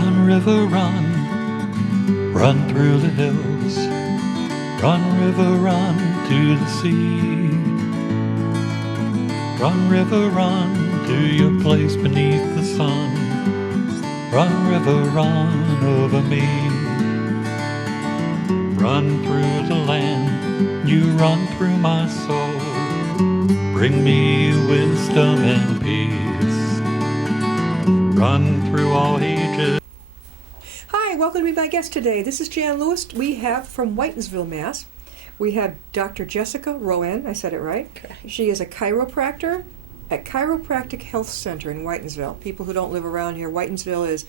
Run, river, run, run through the hills. Run, river, run to the sea. Run, river, run to your place beneath the sun. Run, river, run over me. Run through the land, you run through my soul. Bring me wisdom and peace. Run through all ages. Hi, welcome to be my guest today. This is Jan Lewis. We have from Whitensville, Mass. We have Dr. Jessica Roan. I said it right. Correct. She is a chiropractor at Chiropractic Health Center in Whitensville. People who don't live around here, Whitensville is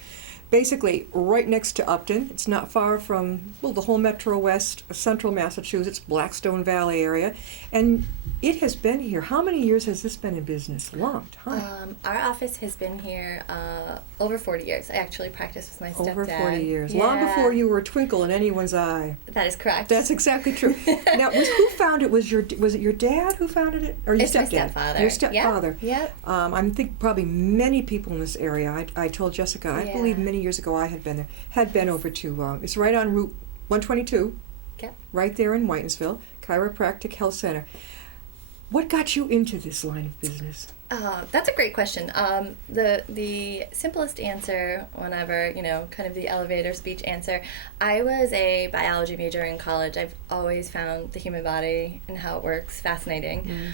basically right next to Upton. It's not far from, well, the whole Metro West, central Massachusetts, Blackstone Valley area. And it has been here. How many years has this been in business? Long time. Our office has been here over 40 years. I actually practiced with my stepdad. Over 40 years. Yeah. Long before you were a twinkle in anyone's eye. That is correct. That's exactly true. Now, who founded it? Was it your dad who founded it? Or your It's my stepdad? stepfather. Your stepfather. Yep. I think probably many people in this area. I told Jessica, I Yeah. believe many years ago I had been there. Had been over to, it's right on Route 122. Yep. Right there in Whitensville, Chiropractic Health Center. What got you into this line of business? That's a great question. The simplest answer, whenever, kind of the elevator speech answer, I was a biology major in college. I've always found the human body and how it works fascinating.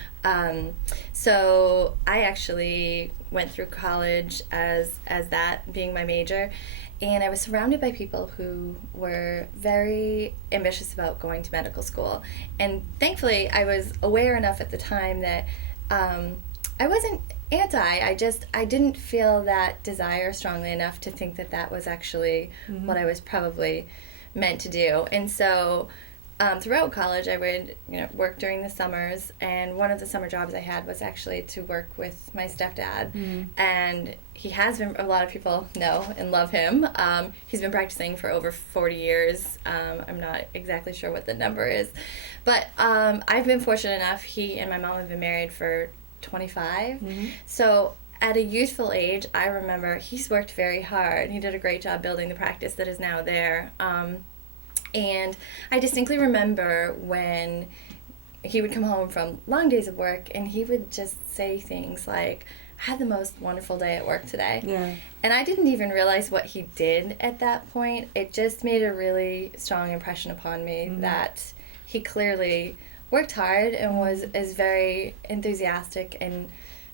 So I actually went through college as that being my major, and I was surrounded by people who were very ambitious about going to medical school. And thankfully, I was aware enough at the time that I wasn't anti. I didn't feel that desire strongly enough to think that was actually what I was probably meant to do. And so throughout college, I would work during the summers, and one of the summer jobs I had was actually to work with my stepdad. And he has been, a lot of people know and love him. He's been practicing for over 40 years. I'm not exactly sure what the number is, but I've been fortunate enough. He and my mom have been married for 25. So at a youthful age, I remember he's worked very hard. He did a great job building the practice that is now there. And I distinctly remember when he would come home from long days of work and he would just say things like, I had the most wonderful day at work today. Yeah. And I didn't even realize what he did at that point. It just made a really strong impression upon me that he clearly worked hard and is very enthusiastic and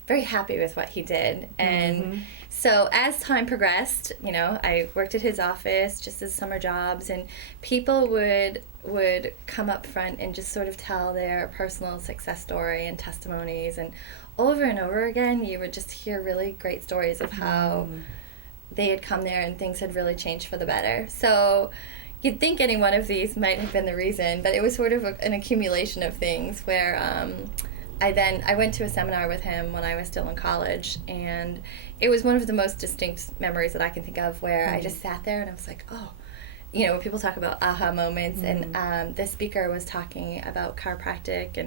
very happy with what he did. And so as time progressed, I worked at his office just as summer jobs, and people would come up front and just sort of tell their personal success story and testimonies, and over and over again you would just hear really great stories of how they had come there and things had really changed for the better. So you'd think any one of these might have been the reason, but it was sort of an accumulation of things where I went to a seminar with him when I was still in college, and it was one of the most distinct memories that I can think of, where I just sat there and I was like, oh, when people talk about aha moments, and the speaker was talking about chiropractic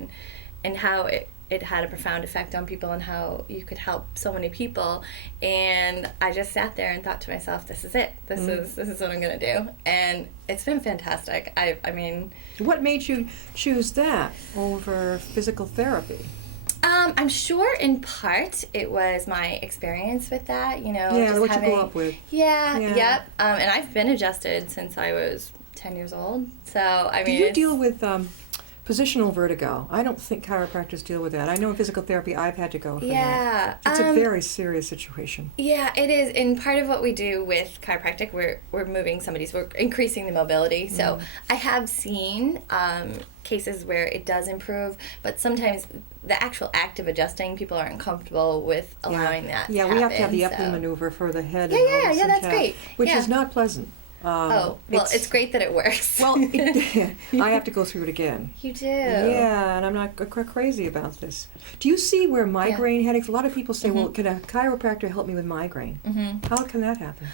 and how it had a profound effect on people and how you could help so many people. And I just sat there and thought to myself, this is it. This is what I'm going to do. And it's been fantastic. I mean... What made you choose that over physical therapy? I'm sure in part it was my experience with that, Yeah, just what you grew up with. Yeah. Yep. And I've been adjusted since I was 10 years old. So, I mean... Do you deal with positional vertigo? I don't think chiropractors deal with that. I know in physical therapy I've had to go for that. It's a very serious situation. Yeah, it is. And part of what we do with chiropractic, we're increasing the mobility. So I have seen cases where it does improve, but sometimes the actual act of adjusting, people aren't comfortable with allowing that to happen. We have to have the Epley maneuver for the head. Yeah, that's great. Which is not pleasant. It's great that it works. Well, I have to go through it again. You do? Yeah, and I'm not crazy about this. Do you see where migraine headaches, a lot of people say, well, can a chiropractor help me with migraine? How can that happen?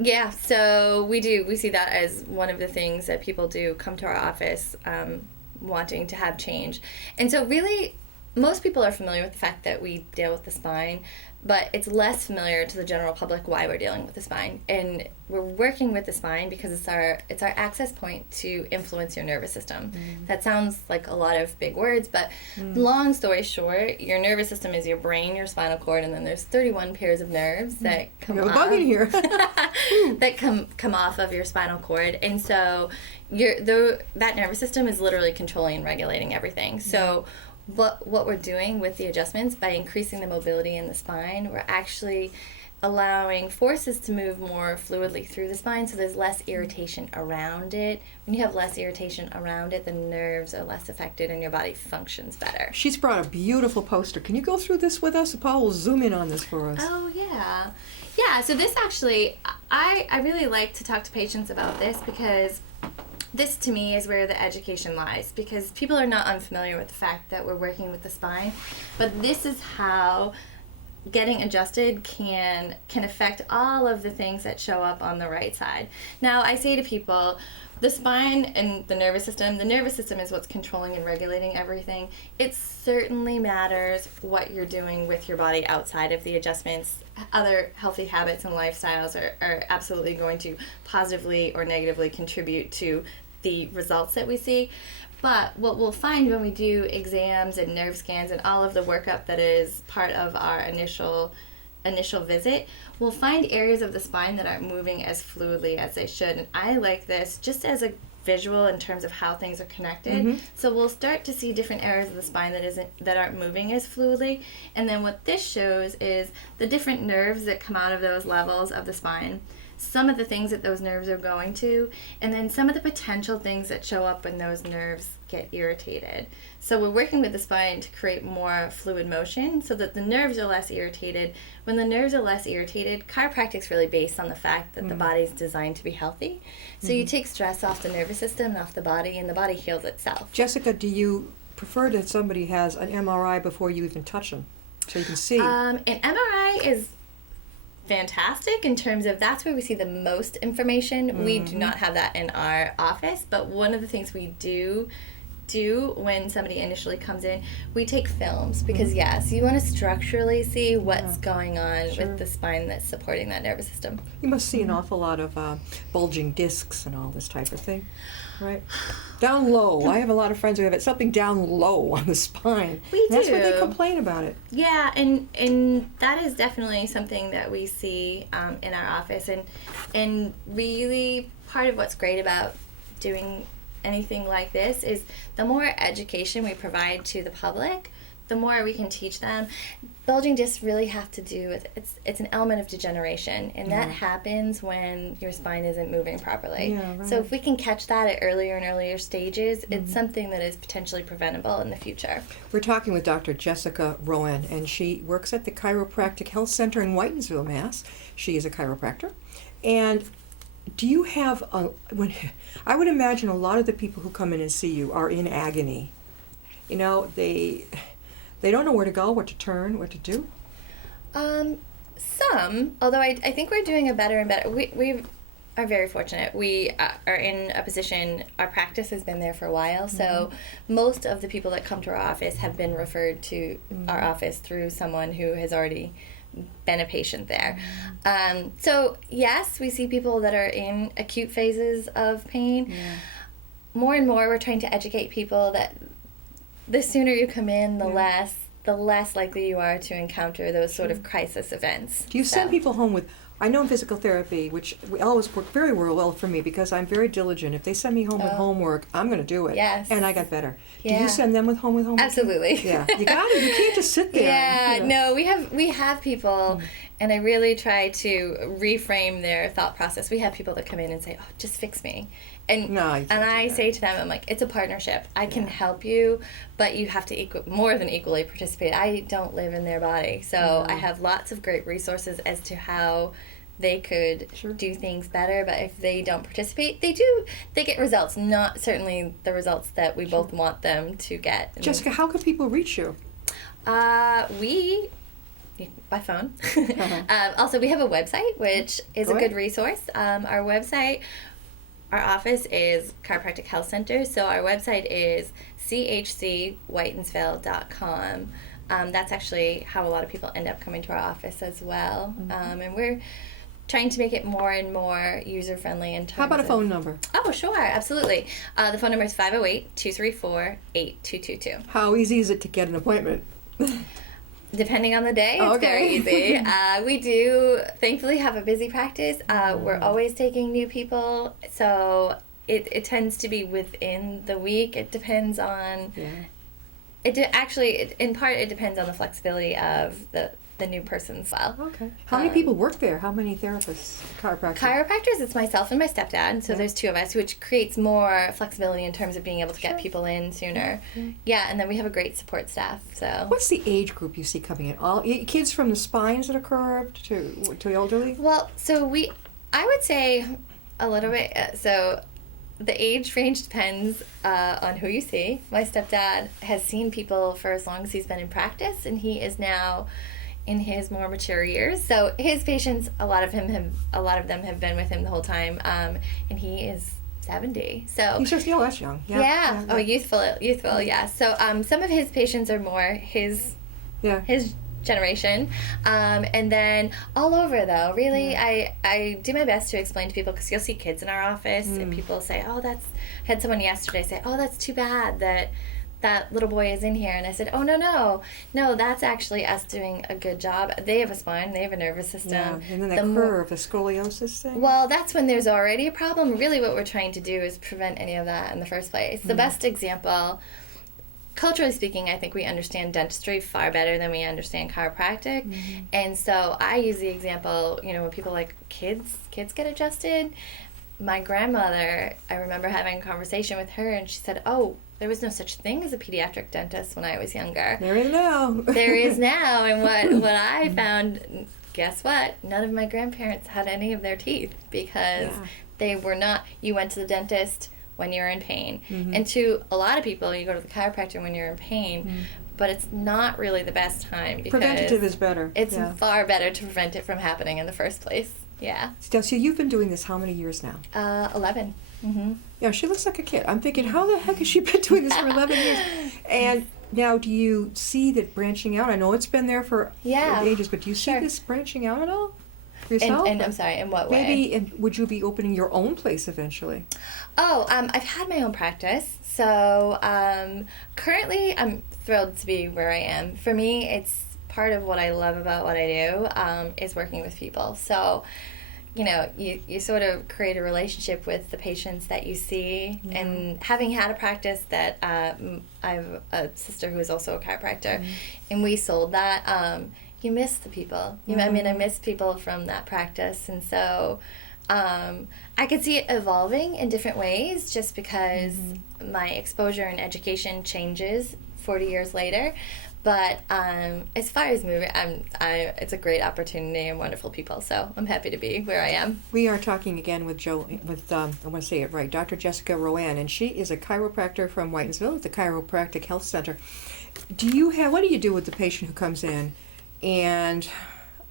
Yeah, so we do. We see that as one of the things that people do come to our office wanting to have change. And so really, most people are familiar with the fact that we deal with the spine, but it's less familiar to the general public why we're dealing with the spine. And we're working with the spine because it's our access point to influence your nervous system. That sounds like a lot of big words, but long story short, your nervous system is your brain, your spinal cord, and then there's 31 pairs of nerves that come You have a off bug in here. that come off of your spinal cord. And so that nervous system is literally controlling and regulating everything. So what we're doing with the adjustments, by increasing the mobility in the spine, we're actually allowing forces to move more fluidly through the spine, so there's less irritation around it. When you have less irritation around it, the nerves are less affected and your body functions better. She's brought a beautiful poster. Can you go through this with us? Paul will zoom in on this for us. Oh, yeah. Yeah, so this actually, I really like to talk to patients about this, because this to me is where the education lies, because people are not unfamiliar with the fact that we're working with the spine, but this is how getting adjusted can affect all of the things that show up on the right side. Now, I say to people, the spine and the nervous system is what's controlling and regulating everything. It certainly matters what you're doing with your body outside of the adjustments. Other healthy habits and lifestyles are absolutely going to positively or negatively contribute to the results that we see. But what we'll find when we do exams and nerve scans and all of the workup that is part of our initial visit, we'll find areas of the spine that aren't moving as fluidly as they should. And I like this just as a visual in terms of how things are connected. So we'll start to see different areas of the spine that aren't moving as fluidly. And then what this shows is the different nerves that come out of those levels of the spine, some of the things that those nerves are going to, and then some of the potential things that show up when those nerves get irritated. So we're working with the spine to create more fluid motion so that the nerves are less irritated. When the nerves are less irritated, chiropractic's really based on the fact that the body's designed to be healthy. So you take stress off the nervous system and off the body, and the body heals itself. Jessica, do you prefer that somebody has an MRI before you even touch them, so you can see? An MRI is fantastic in terms of that's where we see the most information. We do not have that in our office, but one of the things we do when somebody initially comes in, we take films, because yes, you want to structurally see what's going on with the spine that's supporting that nervous system. You must see an awful lot of bulging discs and all this type of thing, right? Down low. I have a lot of friends who have something down low on the spine. We do. That's what they complain about it. Yeah, and that is definitely something that we see in our office, and really part of what's great about doing anything like this is the more education we provide to the public, the more we can teach them. Bulging discs really have to do with, it's an element of degeneration, and that happens when your spine isn't moving properly. Yeah, right. So if we can catch that at earlier and earlier stages, it's something that is potentially preventable in the future. We're talking with Dr. Jessica Roan, and she works at the Chiropractic Health Center in Whitensville, Mass. She is a chiropractor. And do you have I would imagine a lot of the people who come in and see you are in agony. You know, they don't know where to go, what to turn, what to do. Some, although I think we're doing a better and better. We are very fortunate. We are in a position, our practice has been there for a while, so most of the people that come to our office have been referred to our office through someone who has already been a patient there. So yes, we see people that are in acute phases of pain. More and more we're trying to educate people that the sooner you come in, the less likely you are to encounter those sort of crisis events. Do you send people home with, I know in physical therapy, which we always work very well for me because I'm very diligent. If they send me home with homework, I'm going to do it. Yes. And I got better. Yeah. Do you send them with homework? Absolutely. Yeah. You got it. You can't just sit there. Yeah, you know. no, we have people, and I really try to reframe their thought process. We have people that come in and say, "Oh, just fix me," and No, you can't and do I that. say to them, "I'm like, it's a partnership. I can help you, but you have to more than equally participate. I don't live in their body, so I have lots of great resources as to how they could do things better, but if they don't participate, they get results, not certainly the results that we both want them to get." Jessica, how can people reach you? We by phone. Also, we have a website, which is Go a ahead. good resource. Our website, our office is Chiropractic Health Center, so our website is chcwhitensville.com. That's actually how a lot of people end up coming to our office as well. And we're trying to make it more and more user-friendly in terms How about a of... phone number? Oh, sure, absolutely. The phone number is 508-234-8222. How easy is it to get an appointment? Depending on the day, Oh, it's very okay. easy. We do, thankfully, have a busy practice. We're always taking new people, so it tends to be within the week. It depends on... Yeah. In part, it depends on the flexibility of the new person's file. Okay. How many people work there? How many therapists, chiropractors? Chiropractors, it's myself and my stepdad, so there's two of us, which creates more flexibility in terms of being able to get people in sooner. Yeah, and then we have a great support staff. So What's the age group you see coming in? All kids from the spines that are curved to the elderly? Well, I would say a little bit. So the age range depends on who you see. My stepdad has seen people for as long as he's been in practice, and he is now in his more mature years. So his patients, a lot of them have been with him the whole time, and he is 70. So He's just, that's young. Yeah. Oh, youthful. Yeah. So some of his patients are more his generation, and then all over though. Really, I do my best to explain to people, because you'll see kids in our office, and people say, "Oh, I had someone yesterday say, oh, that's too bad that little boy is in here," and I said, "Oh, no, that's actually us doing a good job. They have a spine, they have a nervous system." Yeah. And then that curve, the scoliosis thing. Well, that's when there's already a problem. Really, what we're trying to do is prevent any of that in the first place. The best example, culturally speaking, I think we understand dentistry far better than we understand chiropractic. And so I use the example, when people like kids get adjusted. My grandmother, I remember having a conversation with her, and she said, "Oh, there was no such thing as a pediatric dentist when I was younger." There is now. There is now. And what I found, guess what? None of my grandparents had any of their teeth, because they were not. You went to the dentist when you're in pain. And to a lot of people, you go to the chiropractor when you're in pain, but it's not really the best time, because Preventative is better. It's far better to prevent it from happening in the first place. Yeah. So you've been doing this how many years now? 11. Yeah, she looks like a kid. I'm thinking, how the heck has she been doing this for 11 years? And now, do you see that branching out? I know it's been there for ages, but do you see this branching out at all for yourself? And I'm sorry, in what way? Maybe, would you be opening your own place eventually? Oh, I've had my own practice. So currently I'm thrilled to be where I am. For me, it's part of what I love about what I do is working with people. So you sort of create a relationship with the patients that you see. And having had a practice that I have a sister who is also a chiropractor, and we sold that, you miss the people. I miss people from that practice. And so I could see it evolving in different ways, just because my exposure and education changes 40 years later. But as far as moving, it's a great opportunity and wonderful people. So I'm happy to be where I am. We are talking again with I want to say it right, Dr. Jessica Roan, and she is a chiropractor from Whitensville at the Chiropractic Health Center. What do you do with the patient who comes in? And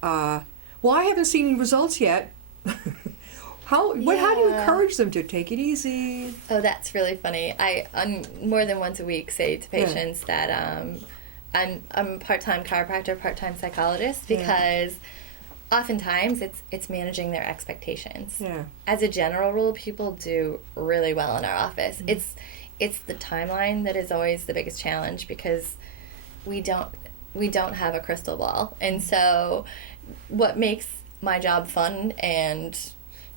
I haven't seen results yet. How do you encourage them to take it easy? Oh, that's really funny. I more than once a week say to patients that I'm a part-time chiropractor, part-time psychologist, because oftentimes it's managing their expectations. Yeah. As a general rule, people do really well in our office. It's the timeline that is always the biggest challenge, because we don't have a crystal ball. And so what makes my job fun and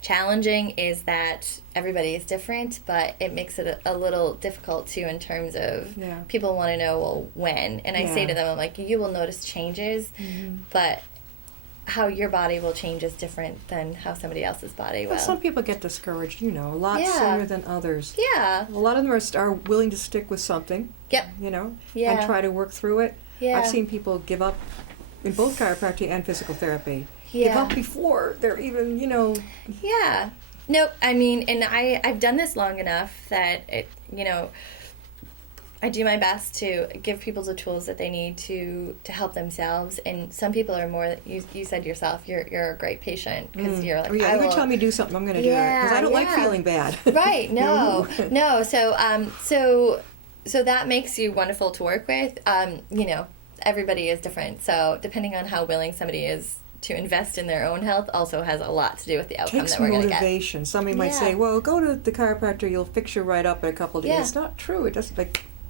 challenging is that everybody is different, but it makes it a little difficult too, in terms of people want to know, well, when. And I say to them, I'm like, you will notice changes, but how your body will change is different than how somebody else's body will. Well, some people get discouraged, a lot sooner than others. Yeah. A lot of them are willing to stick with something. Yep. And try to work through it. Yeah. I've seen people give up in both chiropractic and physical therapy. Yeah. Give up before they're even, Yeah. Nope. And I've done this long enough that I do my best to give people the tools that they need to help themselves. And some people are more. You said yourself, you're a great patient, because you're like, you tell me to do something, I'm going to do it, because I don't like feeling bad. Right. No. No. So that makes you wonderful to work with. everybody is different. So depending on how willing somebody is to invest in their own health also has a lot to do with the outcome Takes that we're going to get. motivation. Somebody might say, well, go to the chiropractor, you'll fix you right up in a couple of days. Yeah. It's not true. It doesn't,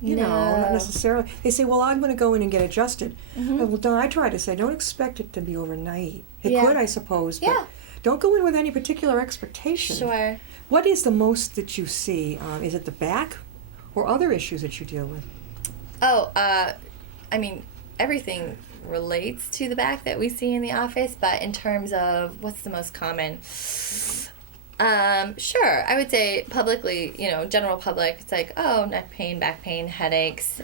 not necessarily. They say, well, I'm going to go in and get adjusted. I try to say, don't expect it to be overnight. It could, I suppose, but don't go in with any particular expectation. Sure. What is the most that you see? Is it the back or other issues that you deal with? Oh, I mean, everything relates to the back that we see in the office, but in terms of what's the most common, sure, I would say publicly, general public, it's like, oh, neck pain, back pain, headaches,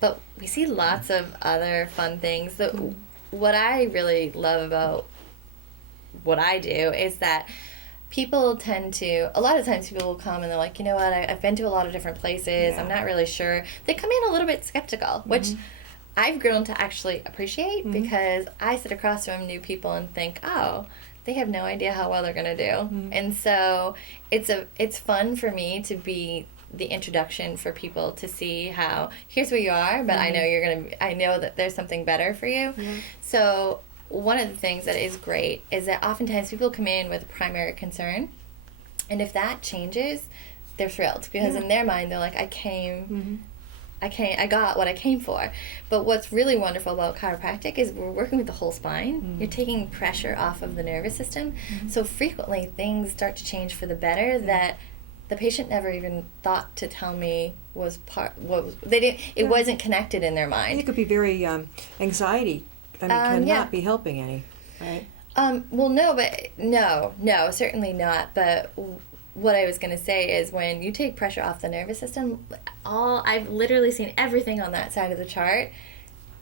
but we see lots of other fun things. What I really love about what I do is that people tend to, a lot of times people will come and they're like, you know what, I've been to a lot of different places, I'm not really sure. They come in a little bit skeptical, which I've grown to actually appreciate because I sit across from new people and think, oh, they have no idea how well they're going to do. And so it's fun for me to be the introduction for people to see how, here's where you are, but I know I know that there's something better for you. So one of the things that is great is that oftentimes people come in with a primary concern, and if that changes, they're thrilled because in their mind they're like, I got what I came for. But what's really wonderful about chiropractic is we're working with the whole spine. You're taking pressure off of the nervous system. So frequently things start to change for the better that the patient never even thought to tell me it wasn't connected in their mind. It could be very anxiety. Cannot be helping any, right? Well, no, certainly not. But what I was going to say is when you take pressure off the nervous system, I've literally seen everything on that side of the chart,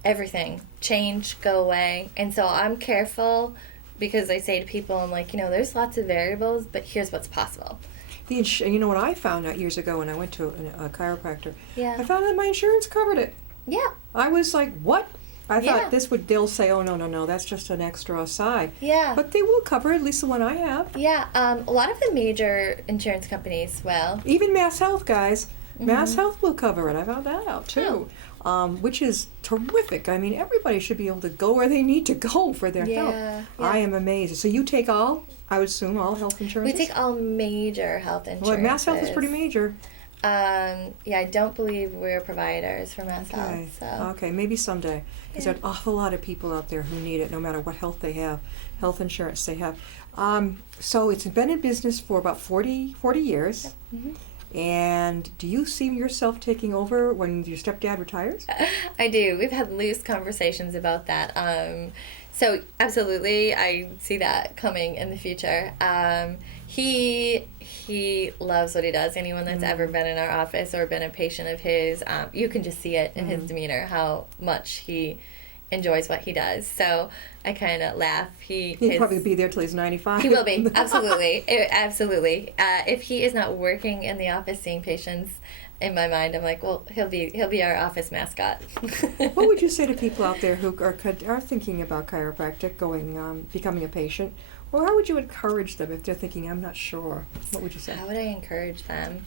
everything change, go away. And so I'm careful because I say to people, I'm like, there's lots of variables, but here's what's possible. What I found out years ago when I went to a chiropractor, I found out my insurance covered it. Yeah. I was like, what? I thought they'll say, oh, no, that's just an extra aside. Yeah. But they will cover it, at least the one I have. Yeah, a lot of the major insurance companies, even Mass Health, guys. Mass Health will cover it. I found that out, too. Which is terrific. I mean, everybody should be able to go where they need to go for their health. Yeah. I am amazed. So you take I would assume, all health insurance? We take all major health insurance. Well, Mass Health is pretty major. I don't believe we're providers for Mass Health. So. Okay, maybe someday. Because there are an awful lot of people out there who need it, no matter what health they have, health insurance they have. So it's been in business for about 40 years. And do you see yourself taking over when your stepdad retires? I do. We've had loose conversations about that. So absolutely, I see that coming in the future. He loves what he does. Anyone that's ever been in our office or been a patient of his, you can just see it in his demeanor how much he enjoys what he does. So I kind of laugh. He'll probably be there till he's 95. He will be, absolutely, absolutely. If he is not working in the office seeing patients, in my mind, I'm like, well, he'll be our office mascot. What would you say to people out there who are thinking about chiropractic, becoming a patient? Or how would you encourage them if they're thinking, I'm not sure? What would you say? How would I encourage them?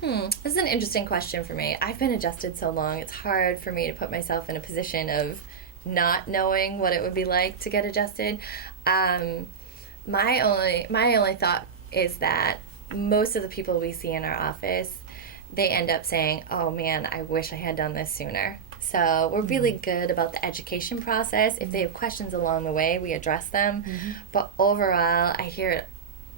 This is an interesting question for me. I've been adjusted so long, it's hard for me to put myself in a position of not knowing what it would be like to get adjusted. My only thought is that most of the people we see in our office, they end up saying, oh man, I wish I had done this sooner. So we're really good about the education process. If they have questions along the way, we address them. But overall, I hear it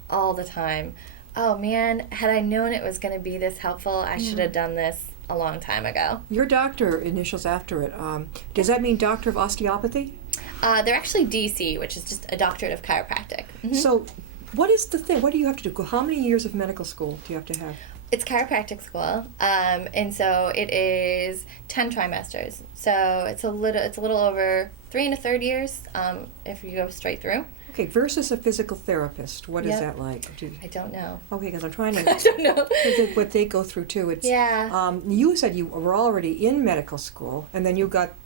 all the time. Oh man, had I known it was going to be this helpful, I should have done this a long time ago. Your doctor initials after it. Does that mean doctor of osteopathy? They're actually DC, which is just a doctorate of chiropractic. So what is the thing? What do you have to do? How many years of medical school do you have to have? It's chiropractic school, and so it is 10 trimesters. So it's a little over 3 1/3 years if you go straight through. Okay, versus a physical therapist. What is Yep. that like? I don't know. Okay, because I'm trying to... I don't know. what they go through too. It's Yeah. You said you were already in medical school, and then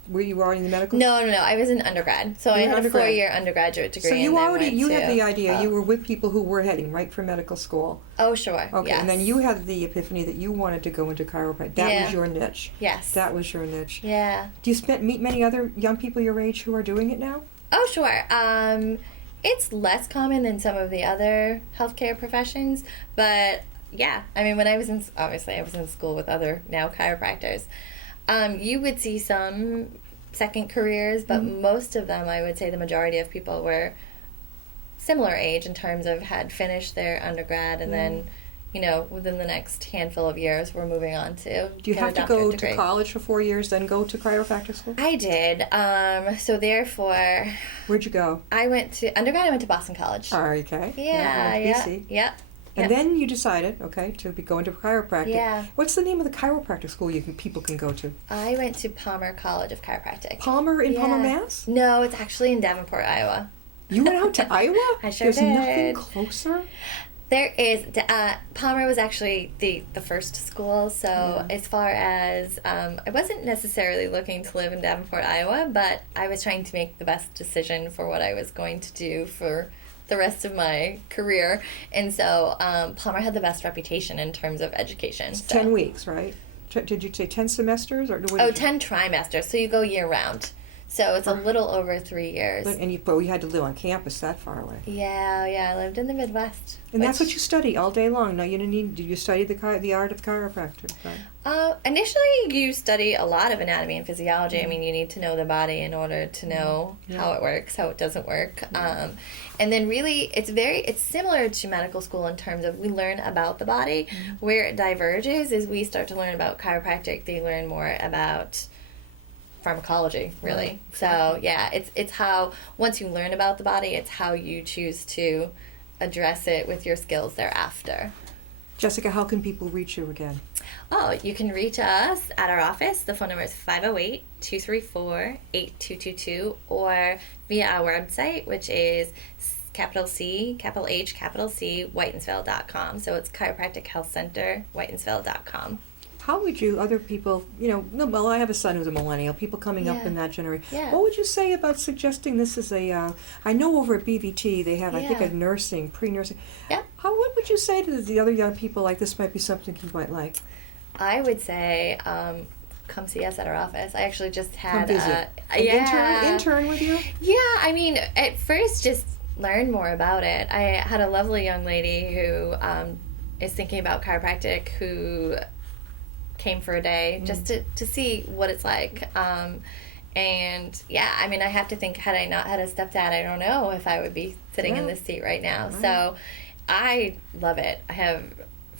were you already in the medical? No. I was in undergrad, so I You were had undergrad. a 4-year undergraduate degree. So you and then already went had to, the idea. You were with people who were heading right for medical school. Oh, sure. Okay, Yes. and then you had the epiphany that you wanted to go into chiropractic. That Yeah. was your niche. Yes. That was your niche. Yeah. Do you meet many other young people your age who are doing it now? Oh, sure. It's less common than some of the other healthcare professions, but yeah. I mean, when I was in school with other now chiropractors. You would see some second careers, but most of them, I would say the majority of people were similar age in terms of had finished their undergrad and then, within the next handful of years, we're moving on to Do you get a have to doctorate go degree. to college for 4 years, then go to chiropractic school? I did. So therefore, Where'd you go? I went to undergrad. I went to Boston College. Oh, okay. Yeah. BC. Yep. And then you decided, okay, to be going to chiropractic. Yeah. What's the name of the chiropractic school people can go to? I went to Palmer College of Chiropractic. Palmer in Palmer, Yeah. Mass? No, it's actually in Davenport, Iowa. You went out to Iowa? I sure There's did. nothing closer? There is. Palmer was actually the first school, so as far as, I wasn't necessarily looking to live in Davenport, Iowa, but I was trying to make the best decision for what I was going to do for the rest of my career. And so Palmer had the best reputation in terms of education. So. 10 weeks, right? Did you say 10 semesters? Or 10 trimesters, so you go year-round. So it's a little over 3 years. But you had to live on campus that far away. Yeah, I lived in the Midwest. And that's what you study all day long. Now, did you study the art of chiropractic? Right? Initially, you study a lot of anatomy and physiology. I mean, you need to know the body in order to know how it works, how it doesn't work. And then really, it's similar to medical school in terms of we learn about the body. Where it diverges is we start to learn about chiropractic. They learn more about pharmacology, really. Right. So yeah, it's how once you learn about the body, it's how you choose to address it with your skills thereafter. Jessica, how can people reach you again? Oh, you can reach us at our office. The phone number is 508-234-8222, or via our website, which is capital C, capital H, capital C, Whitensville.com. So it's Chiropractic Health Center, Whitensville.com. How would you, other people, well, I have a son who's a millennial, people coming up Yeah. in that generation. Yeah. What would you say about suggesting this as I know over at BVT they have, I think, Yeah. a nursing, pre-nursing. Yeah. What would you say to the other young people, like this might be something you might like? I would say come see us at our office. I actually just had Come visit. An intern with you? Yeah, I mean, at first just learn more about it. I had a lovely young lady who is thinking about chiropractic who came for a day just to see what it's like. And yeah, I mean, I have to think, had I not had a stepdad, I don't know if I would be sitting in this seat right now. Right. So I love it. I have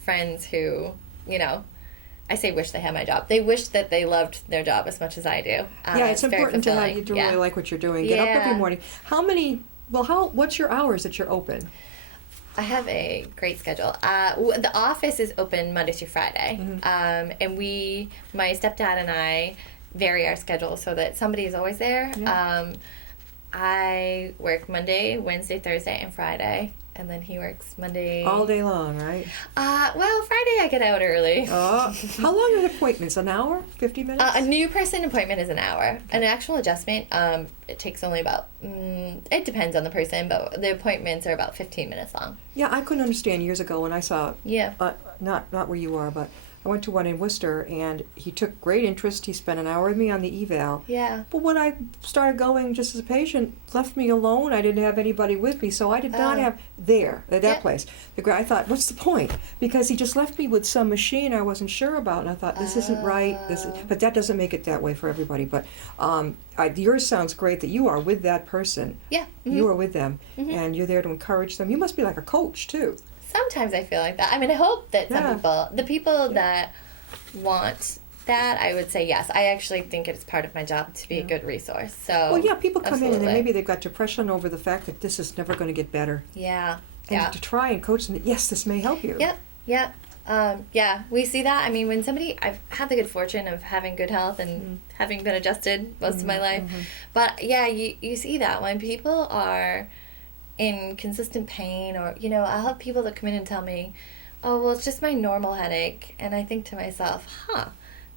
friends who, I say wish they had my job. They wish that they loved their job as much as I do. Yeah, it's very important to have you fulfilling. really like what you're doing. Get up every morning. What's your hours that you're open? I have a great schedule. The office is open Monday through Friday. And my stepdad and I vary our schedule so that somebody is always there. Yeah. I work Monday, Wednesday, Thursday, and Friday. And then he works Monday. All day long, right? Well, Friday I get out early. How long are appointments? An hour? 50 minutes? A new person appointment is an hour. An actual adjustment, it takes only about, it depends on the person, but the appointments are about 15 minutes long. Yeah, I couldn't understand years ago when I saw, Yeah. not where you are, but I went to one in Worcester, and he took great interest. He spent an hour with me on the eval. Yeah. But when I started going just as a patient, left me alone. I didn't have anybody with me, so I did not have at that Yeah. place. The guy, I thought, what's the point? Because he just left me with some machine I wasn't sure about, and I thought, this isn't right. But that doesn't make it that way for everybody. But yours sounds great that you are with that person. Yeah. You are with them, and you're there to encourage them. You must be like a coach, too. Sometimes I feel like that. I mean, I hope that Yeah. the people that want that, I would say yes. I actually think it's part of my job to be a good resource. So Well, yeah, people come in and then absolutely. maybe they've got depression over the fact that this is never going to get better. Yeah. And to try and coach them that, yes, this may help you. Yep. Yeah, we see that. I mean, when I've had the good fortune of having good health and having been adjusted most of my life. But yeah, you see that when people are in consistent pain, or, you know, I'll have people that come in and tell me, oh, well, it's just my normal headache. And I think to myself,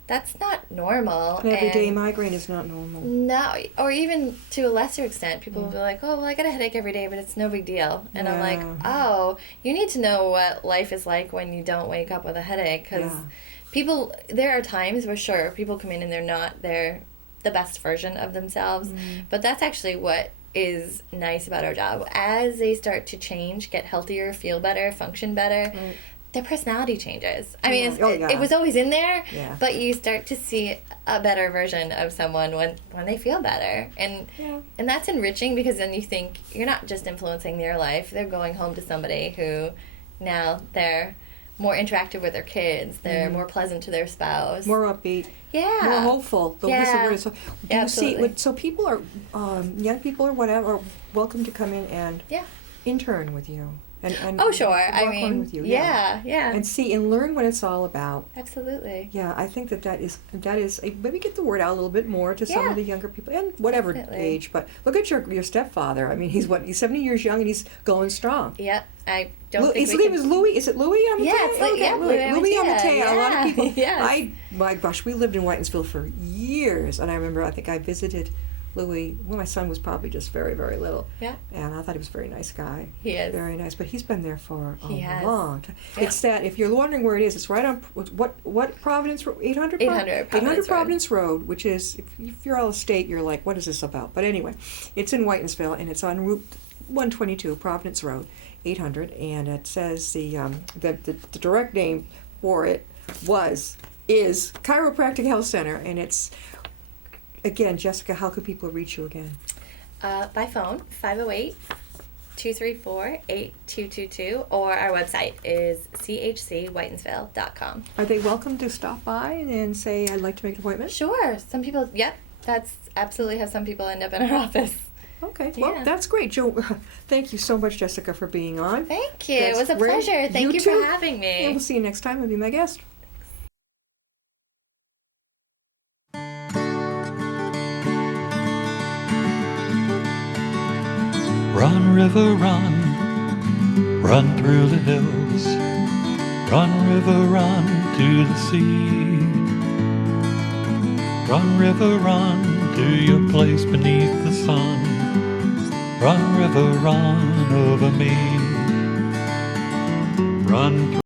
that's not normal. An everyday And migraine is not normal. no, or even to a lesser extent, people will be like, oh, well, I get a headache every day, but it's no big deal. And I'm like, oh, you need to know what life is like when you don't wake up with a headache. Because people, there are times where, sure, people come in and they're the best version of themselves. But that's actually what is nice about our job. As they start to change, get healthier, feel better, function better, their personality changes. I mean, it was always in there, but you start to see a better version of someone when they feel better. And that's enriching, because then you think you're not just influencing their life, they're going home to somebody who now they're more interactive with their kids, they're more pleasant to their spouse. More upbeat. Yeah. More hopeful. So Absolutely. so people are, young people or whatever, are welcome to come in and intern with you. And oh, sure. walk I mean, on with you. yeah. And see and learn what it's all about. Absolutely. Yeah, I think that is maybe get the word out a little bit more to some of the younger people, and whatever age. But look at your stepfather. I mean, he's 70 years young, and he's going strong. Yep. I don't think his name is Louis. Is it Louis Amateo? Yeah, Louis Amateo. A lot of people. Yes. My gosh, we lived in Whitensville for years, and I remember I think I visited Louis when my son was probably just very, very little. Yeah. And I thought he was a very nice guy. He is. Very nice. But he's been there for a has. long time. Yeah. It's that, if you're wondering where it is, it's right on, what Providence Road? 800 Providence Road, which is, if you're out of state, you're like, what is this about? But anyway, it's in Whitensville, and it's on Route 122, Providence Road, 800. And it says the direct name for it is Chiropractic Health Center. And it's, again, Jessica, how could people reach you again? By phone, 508-234-8222, or our website is chcwhitensville.com. Are they welcome to stop by and say, I'd like to make an appointment? Sure. Some people, that's absolutely how some people end up in our office. Okay. Well, that's great. Joe, thank you so much, Jessica, for being on. Thank you. That's it was a great. pleasure. Thank you for having me. And we'll see you next time and be my guest. Run, river, run, run through the hills. Run, river, run to the sea. Run, river, run to your place beneath the sun. Run, river, run over me. Run